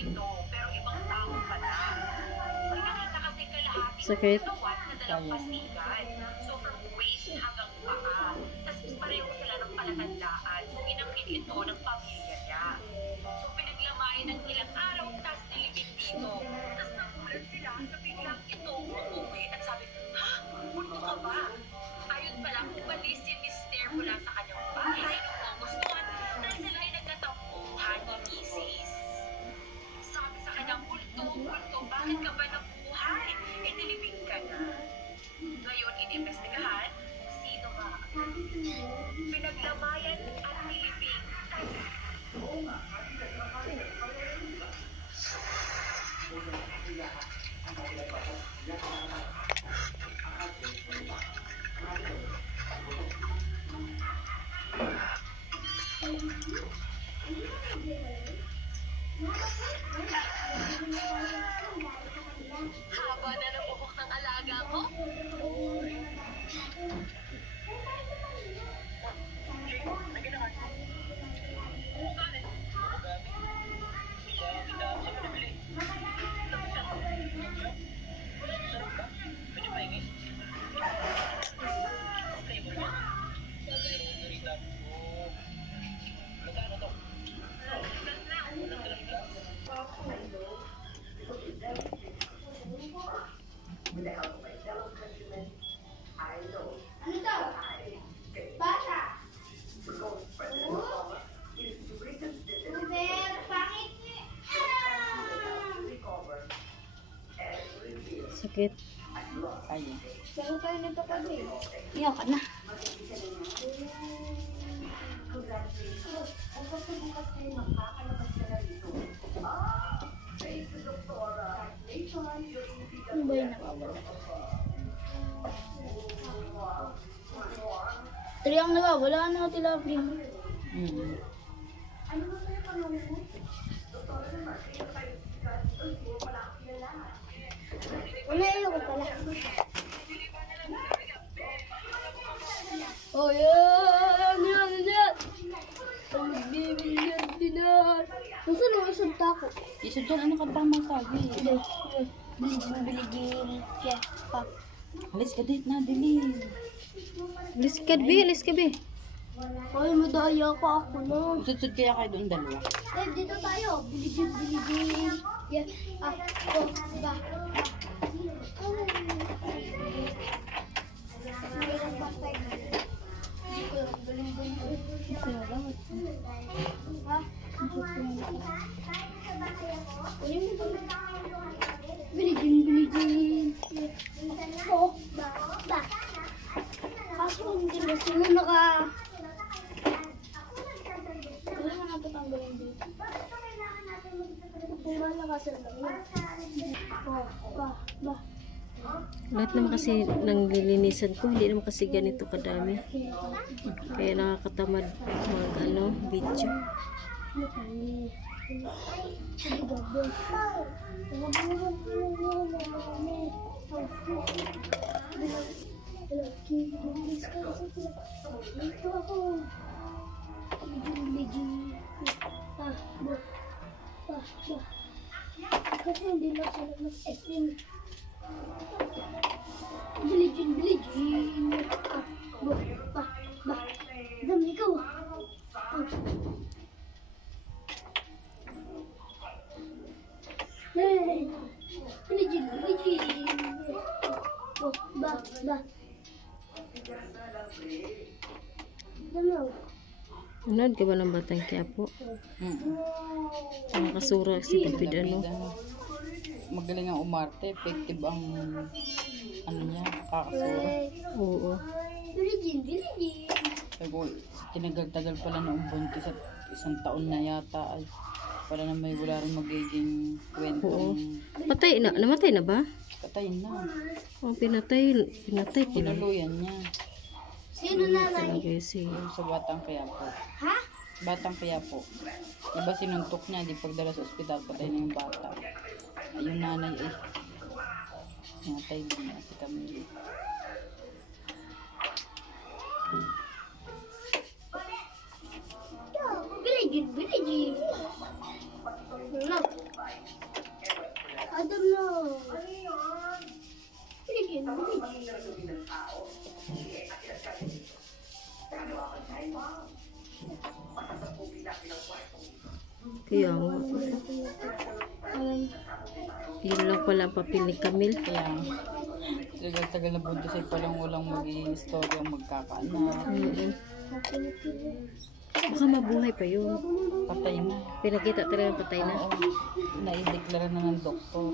dito, pero ibang tao pala. May nakita kasi kalahati Sakit. ng katawan na dalang pastikan. So from waist hanggang paa. Tapos pareho sila ng palatandaan. So inangkin ito ng pamilya niya. So pinaglamayan ng ilang araw, tapos nilibing dito. Tapos nagulat sila na biglang ito umuwi at sabi, ha? Multo ka ba? Ayun pala, umalis si Mister mula sa kanyang bahay noong August 1 dahil sila ay nagtatampuhan ni Mrs. Sabi sa kanyang, multo, bakit ka ba nabuhay? Eh, nilibing ka na. Ngayon, inimbestigahan kung sino ba. Pinaglamayan at nilibing. Haba na ng buhok ng alaga ko. Sakit. Ayun. Saan tayo nito kami? Iyak ka na. Ano ba yung nakawala? 3 ang nawawala. Ano nga tilapia? Wala yung pala. Oh, yan! Ang magbibilyar dinar. Gusto nung isang tako. Isa dyan, ano ka pa masabi? Biligil. Yeah, pa. Alis ka dito na, dili. Alis ka, be. Ay, madaya pa ako na. Susud kaya kayo doon dalawa. Eh, dito tayo. Biligil. Yeah, ako ba? Biligin. Oh, ba. Kaso hindi na sila naka... Wala na napatanggalin dito. Kung malakasan lang yun. Oh, ba. Lahat naman kasi nang lilinisan ko, hindi naman kasi ganito kadami. Kaya nakakatamad mag video. Kasi hindi na sila mag-SM. Biligin. Ba. Dami ikaw. Hey. Biligin. Oh, ba. Dami ako. Unod ka ba ng Batang Quiapo? Nakasura si David Magaling ang umarte, effective ang ano niya, kakasura. Oo. Biligin. Pero tinagal-tagal pala na buntis at 1 taon na yata ay para na may wala rin magiging kwentong Patay na, namatay na ba? patayin na. Oh, pinatay pala. Tinuluyan niya. Sino nanay? Talaga si Yung sa Batang Quiapo. Ha? Batang Quiapo. Diba sinuntok niya, di pagdala sa ospital, patay na yung bata. Ay, yung nanay ay natay din niya si Camille. Biligin. Ano? Adam na. Biligyan, biligyan. Kaya nga. Um, Yun lang pala ang papel ni Camille. Kaya, tagal-tagal na buntis ay palang walang mag-i-istorya magkakaanak. Baka mabuhay pa yun. Patay na. Pinakita talaga patay na. Oo, naideklara na ng doktor.